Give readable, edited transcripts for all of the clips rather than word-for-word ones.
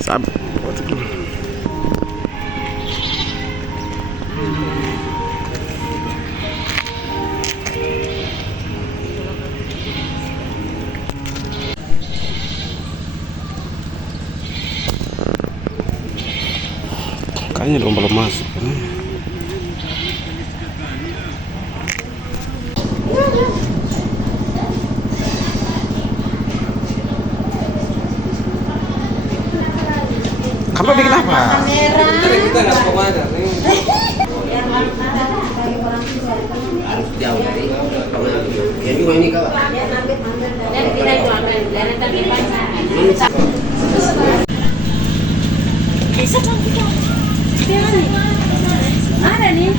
Sabi. Kayaknya dong belum masuk. Kamu bikin apa? Kita nggak kemana nih? Harus jauh dari ya juga ini kawan. Dan tidak jualan dan tapi pasangan. Bisa dong kita. Ada nih.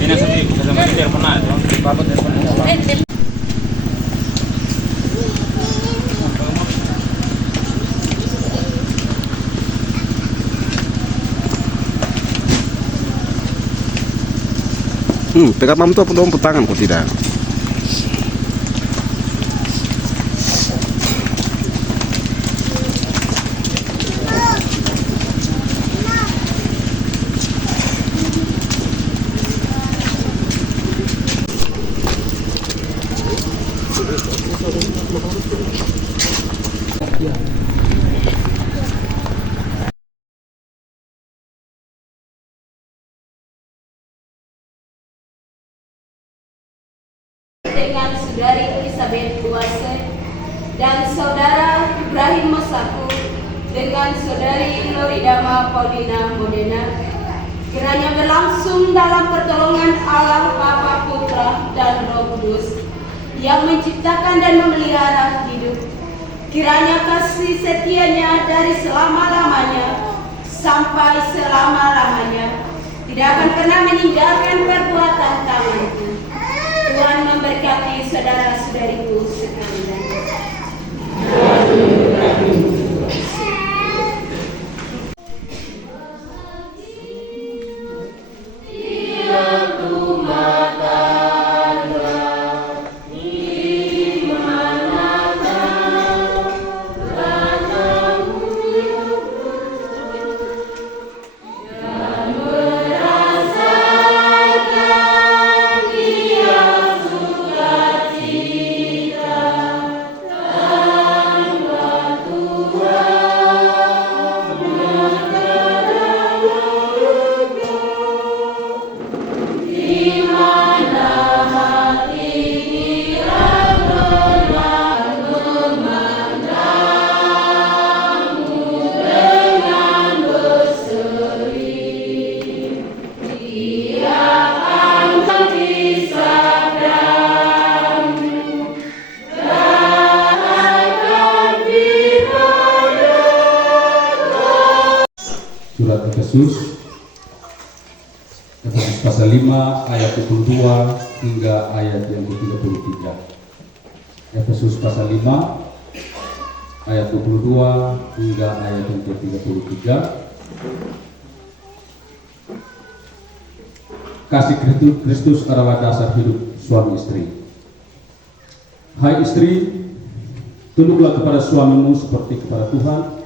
Ini sedih, sama ini telepon aja. Bapak telepon aja. Pegang mam tuh apa tangan kok tidak? Dengan saudari Elizabeth Buase dan saudara Ibrahim Mosaku dengan saudari Loridama Paulina Modena, kiranya berlangsung dalam pertolongan Allah Bapa, Putra, dan Roh Kudus yang menciptakan dan memelihara hidup. Kiranya kasih setianya dari selama-lamanya sampai selama-lamanya tidak akan pernah meninggalkan perbuatan tanganku. Tuhan memberkati saudara-saudariku sekalian. Surat Efesus pasal 5 ayat 22 hingga ayat yang ke-33. Efesus pasal 5 ayat 22 hingga ayat yang ke-33. Kasih Kristus adalah dasar hidup suami istri. Hai istri, tunduklah kepada suamimu seperti kepada Tuhan,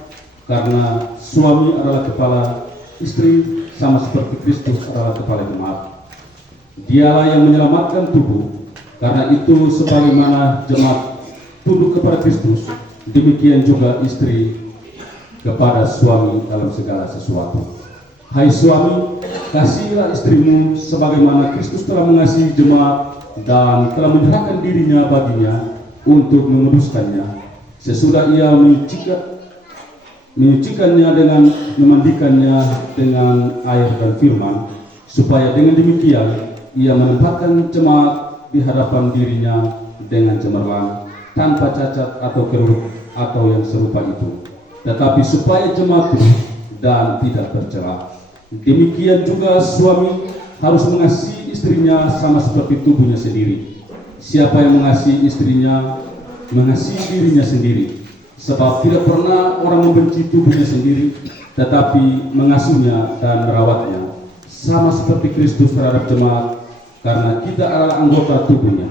karena suami adalah kepala istri sama seperti Kristus adalah kepala jemaat. Dialah yang menyelamatkan tubuh. Karena itu sebagaimana jemaat tunduk kepada Kristus, demikian juga istri kepada suami dalam segala sesuatu. Hai suami, kasihilah istrimu sebagaimana Kristus telah mengasihi jemaat dan telah menyerahkan dirinya baginya untuk menebuskannya, sesudah ia menyucikannya dengan memandikannya dengan air dan firman, supaya dengan demikian ia menempatkan jemaat di hadapan dirinya dengan cemerlang, tanpa cacat atau keruk atau yang serupa itu, tetapi supaya jemaat kudus dan tidak tercela. Demikian juga suami harus mengasihi istrinya sama seperti tubuhnya sendiri. Siapa yang mengasihi istrinya mengasihi dirinya sendiri. Sebab tidak pernah orang membenci tubuhnya sendiri, tetapi mengasuhnya dan merawatnya, sama seperti Kristus terhadap jemaat, karena kita adalah anggota tubuhnya.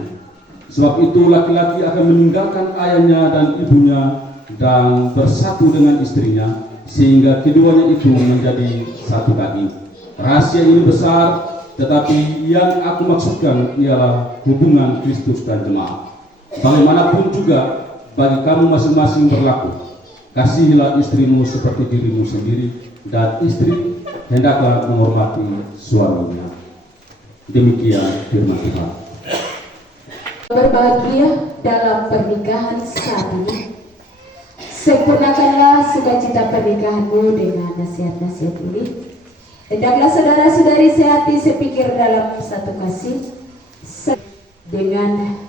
Sebab itu laki-laki akan meninggalkan ayahnya dan ibunya dan bersatu dengan istrinya sehingga keduanya itu menjadi satu daging. Rahasia ini besar, tetapi yang aku maksudkan ialah hubungan Kristus dan jemaat. Bagaimanapun juga bagi kamu masing-masing berlaku, kasihilah istrimu seperti dirimu sendiri, dan istri hendaklah menghormati suaminya. Demikian firman Tuhan. Berbahagia dalam pernikahan saat ini. Sempurnakanlah sukacita pernikahanmu dengan nasihat-nasihat ini. Hendaklah saudara-saudari sehati sepikir dalam satu kasih, dengan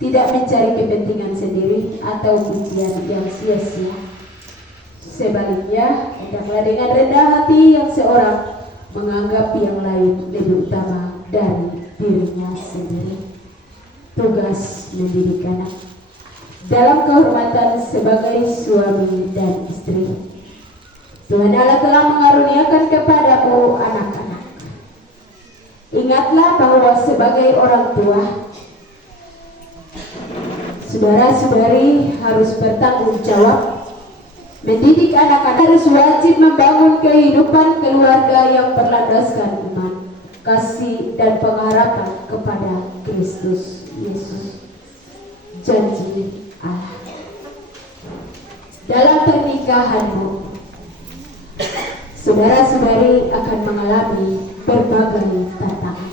tidak mencari kepentingan sendiri atau pujian yang sia-sia. Sebaliknya, hendaklah dengan rendah hati yang seorang menganggap yang lain lebih utama dari dirinya sendiri. Tugas mendidik anak dalam kehormatan sebagai suami dan istri. Tuhan Allah telah mengaruniakan kepadamu anak-anak. Ingatlah bahwa sebagai orang tua, saudara-saudari harus bertanggung jawab mendidik anak-anak, harus wajib membangun kehidupan keluarga yang berlandaskan iman, kasih dan pengharapan kepada Kristus Yesus, janji Allah. Dalam pernikahanmu, saudara-saudari akan mengalami berbagai tantangan.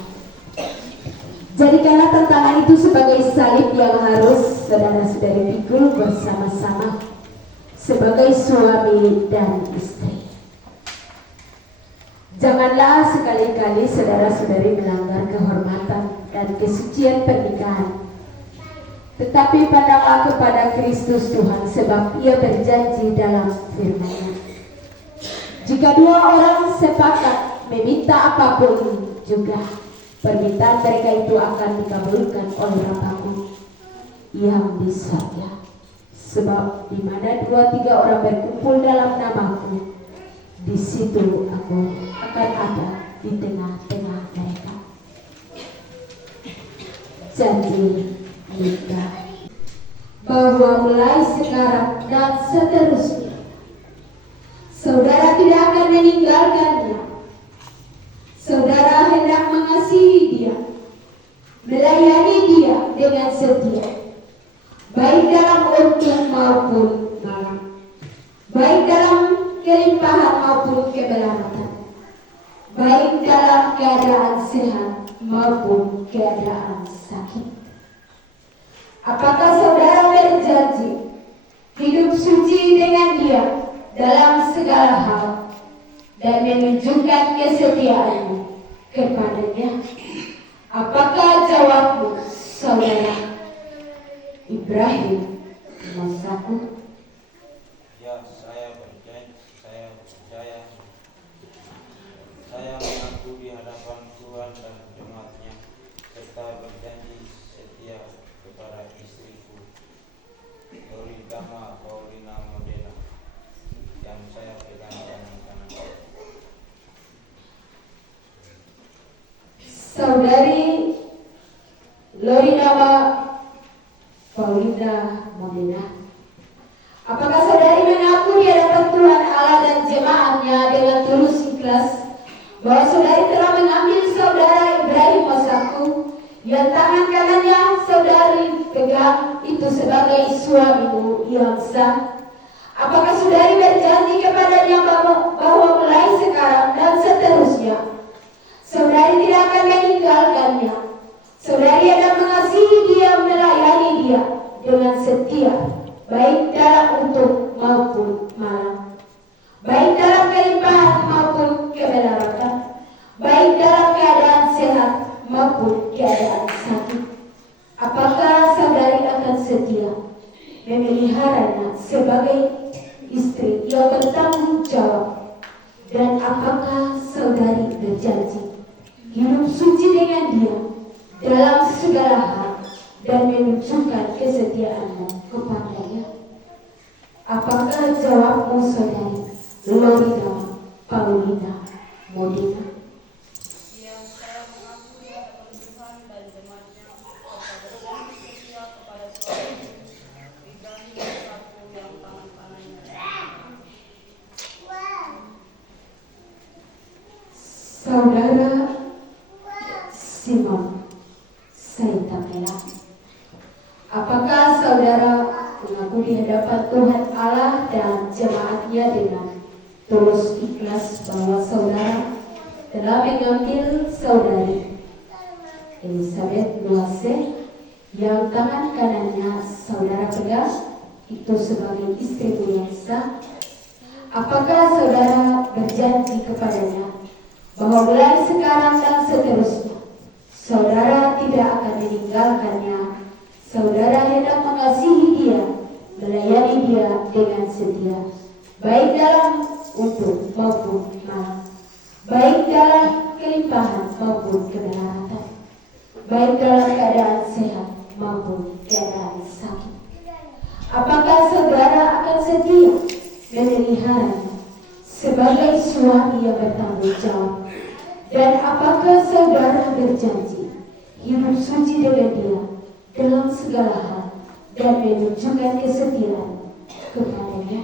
Jadikanlah tantangan itu sebagai salib yang harus saudara-saudari pikul bersama-sama sebagai suami dan istri. Janganlah sekali-kali saudara-saudari melanggar kehormatan dan kesucian pernikahan, tetapi pandanglah kepada Kristus Tuhan, sebab Ia berjanji dalam firman-Nya, jika dua orang sepakat meminta apapun juga, permintaan mereka itu akan dikabulkan oleh Bapa-Ku yang di surga. Sebab di mana 2-3 orang berkumpul dalam nama-Ku, di situ Aku akan ada di tengah-tengah mereka. Janji nikah, bahwa mulai sekarang dan seterusnya saudara tidak akan meninggalkannya. Saudara hendak mengasihi dia, melayani dia dengan setia, baik dalam untung maupun malam, baik dalam kelimpahan maupun kemelaratan, baik dalam keadaan sehat maupun keadaan sakit. Apakah saudara berjanji hidup suci dengan dia dalam segala hal dan menunjukkan kesetiaanmu kepadanya? Apakah jawabmu, saudara Ibrahim Masaku? Ya, saya berjanji, saya percaya, saya mengaku di hadapan Tuhan dan jemaatnya, serta berjanji setia kepada istriku, Loridama Paulina Modena, yang saya pegang tangan kanan. Saudari Loridama Paulina Modena, apakah saudari mengaku di hadapan Tuhan Allah dan jemaatnya dengan tulus ikhlas bahwa saudari telah mengambil saudara Ibrahim Masaku yang tangan kanannya saudari pegang itu sebagai suamimu yang sah? Apakah saudari berjanji kepadanya bahwa mulai sekarang dan seterusnya saudari tidak akan meninggalkannya? Saudari akan mengasihi dia, melayani dia dengan setia, baik dalam untung maupun malam, baik dalam kelimpahan maupun kemelaratan, baik dalam keadaan sehat maupun keadaan sakit. Apakah saudari akan setia memeliharanya sebagai istri yang bertanggung jawab? Dan apakah saudari berjanji hidup suci dengan dia dalam segala hal dan menunjukkan kesetiaanmu kepadanya? Apakah jawabmu, saudari Loridama Paulina Modena? Yang saya mengaku di hadapan Tuhan dan jemaatnya, serta berjanji setia kepada suami Ibrahim Masaku yang di hadapan Tuhan Allah dan jemaatnya dengan tulus ikhlas bahwa saudara telah mengambil saudari Elizabeth Luase yang tangan kanannya saudara pegang itu sebagai istrimu yang sah. Apakah saudara berjanji kepadanya bahwa mulai sekarang dan seterusnya saudara tidak akan meninggalkannya, saudara hendak mengasihi dia, melayani dia dengan setia, baik dalam untuk maupun malam, baik dalam kelimpahan maupun kedaratan, baik dalam keadaan sehat maupun keadaan sakit? Apakah saudara akan setia memeliharanya sebagai suami yang bertanggung jawab? Dan apakah saudara berjanji hidup suci dengan dia dalam segala hal dan menunjukkan kesetiaan kepadanya?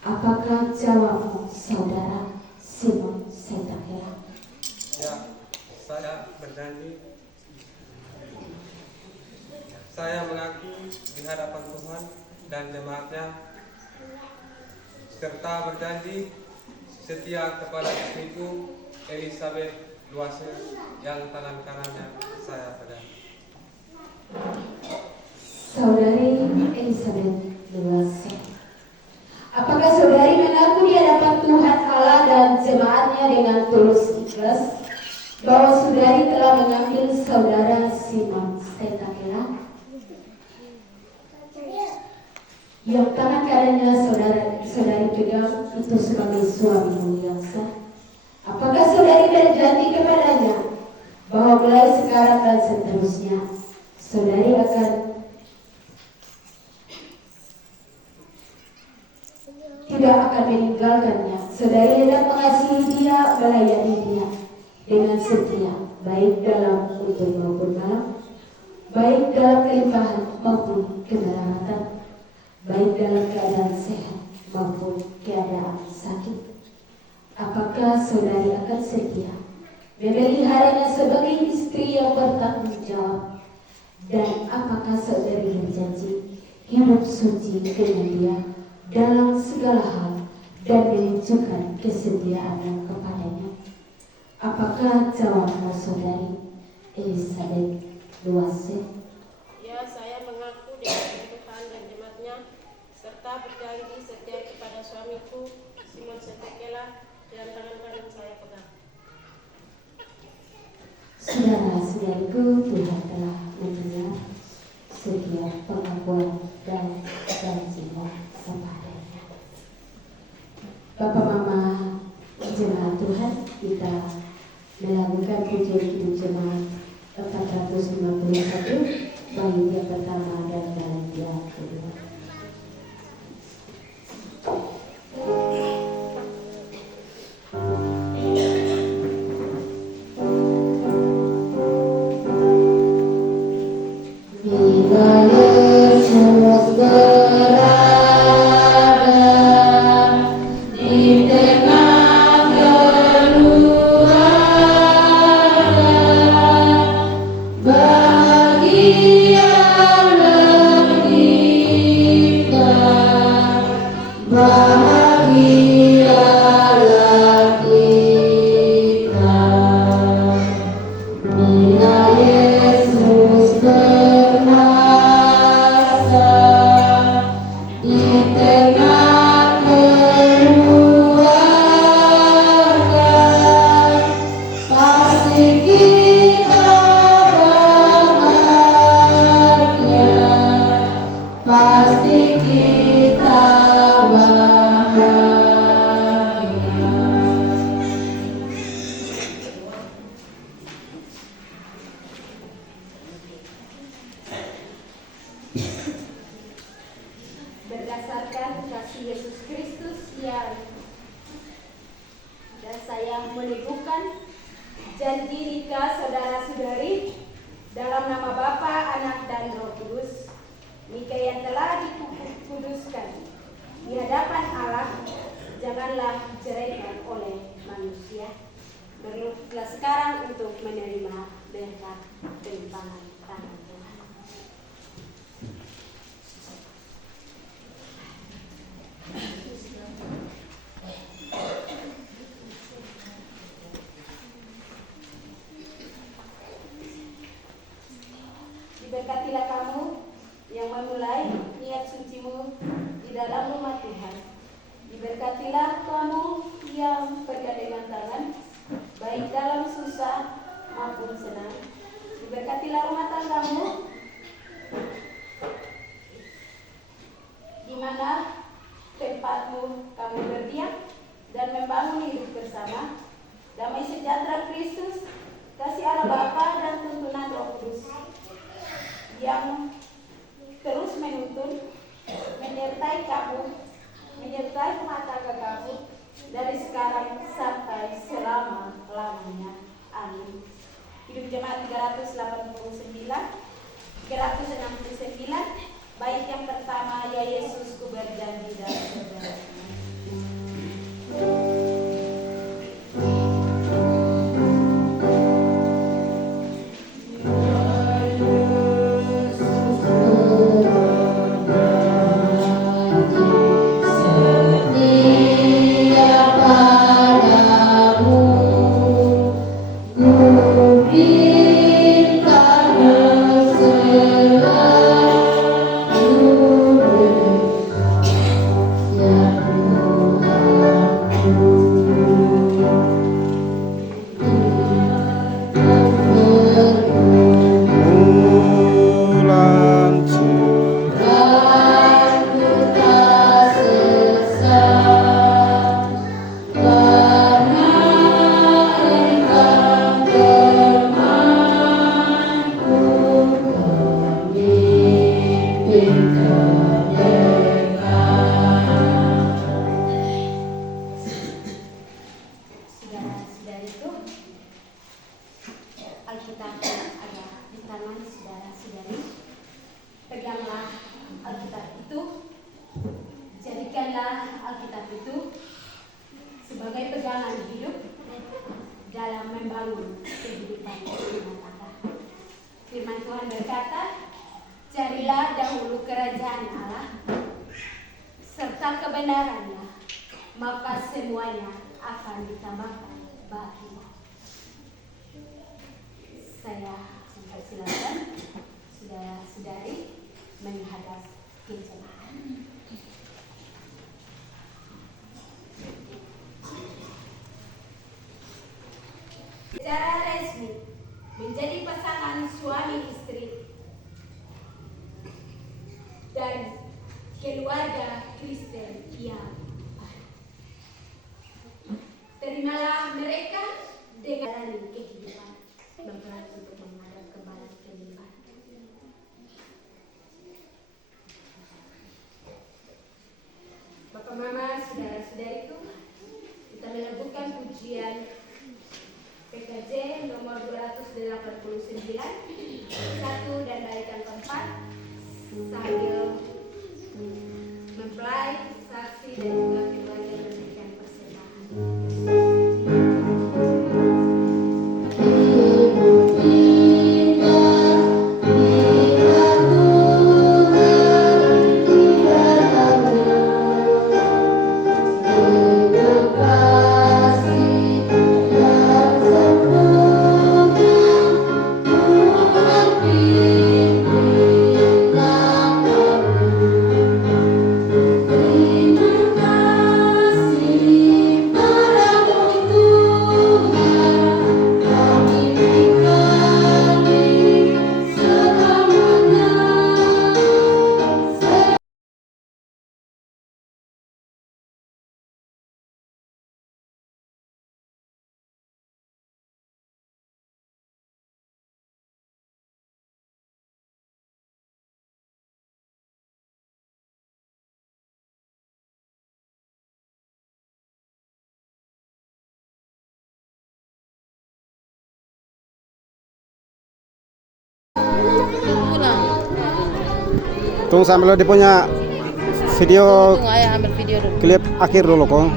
Apakah jawabmu, saudara Simon Setakela? Ya, saya berjanji. Saya mengaku di hadapan Tuhan dan jemaatnya, serta berjanji setia kepada istriku Elizabeth Luase yang tangan kanannya saya pegang. Saudari Elizabeth Luase, apakah saudari mengaku di hadapan Tuhan Allah dan jemaatnya dengan tulus ikhlas bahwa saudari telah mengambil saudara Simon Setakela yang tangan kanannya saudari pegang itu sebagai suamimu yang sah? Apakah saudari berjanji kepadanya bahwa mulai sekarang dan seterusnya saudari akan tidak akan meninggalkannya, saudari hendak mengasihi dia, melayani dia dengan setia, baik dalam untuk maupun malam, baik dalam kelimpahan maupun kedaratan, baik dalam keadaan sehat maupun keadaan sakit? Apakah saudari akan setia memeliharanya sebagai istri yang bertanggung jawab? Dan apakah saudari berjanji hidup suci dengan dia dalam segala hal dan menunjukkan kesetiaan kepadanya? Apakah jawabmu, saudari Elizabeth Luase? Ya, saya mengaku di hadapan Tuhan dan jemaatnya, serta berjanji setia kepada suamiku Simon Setakela dan tangan kanan saya pegang. Saudara-saudariku, Tuhan telah mendengar setiap pengakuan dan janjinya kepadanya. Bapak Mama jemaat Tuhan, kita melakukan pujian hidup jemaat 451 bait yang pertama dan bait yang kedua. Berdasarkan kasih Yesus Kristus dan saya meneguhkan janji nikah saudara-saudari dalam nama Bapa, Anak, dan Roh Kudus. Nikah yang telah dikuduskan di hadapan Allah janganlah diceraikan oleh manusia. Berlututlah sekarang untuk menerima berkat limpahan tangan Tuhan. Tuhan. Diberkatilah kamu yang bergandengan tangan, baik dalam susah maupun senang. Diberkatilah rumah tanggamu, di mana tempatmu kamu berdiam dan membangun hidup bersama. Damai sejahtera Kristus, kasih Allah Bapa dan tuntunan Roh Kudus yang terus menuntun, menyertai kamu, menyertai rumah tangga kamu dari sekarang sampai selama-lamanya. Amin. Hidup Jemaat 389, 369, bait yang pertama, ya Yesus ku berjanji dan saudara. Alkitab ada di tangan saudara-saudari. Peganglah Alkitab itu, jadikanlah Alkitab itu sebagai pegangan hidup dalam membangun kehidupan rumah tangga. Firman Tuhan berkata, carilah dahulu kerajaan Allah serta kebenarannya, maka semuanya akan ditambahkan bagimu. Saya mempersilakan saudara-saudari menghadap kejemahan. Secara resmi menjadi pasangan suami istri dan keluarga Kristen yang baru. Terimalah mereka dengan kehidupan bergerak untuk menghadap kembali penyembahan. Bapak Mama, saudara-saudariku, kita menyebutkan pujian PKJ nomor 289, 1 dan bait yang keempat sambil mempelai, saksi dan juga keluarga memberikan persembahan. Tunggu sambil dia punya video, Tunggu ayah ambil video dulu. klip akhir dulu kok.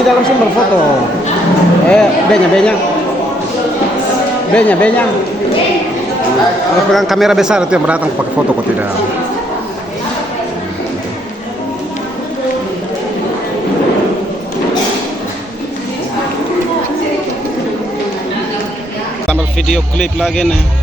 di dalam sini berfoto. B-nya. Kalau pegang kamera besar itu yang datang pakai foto kok tidak. Tambah video klip lagi nih.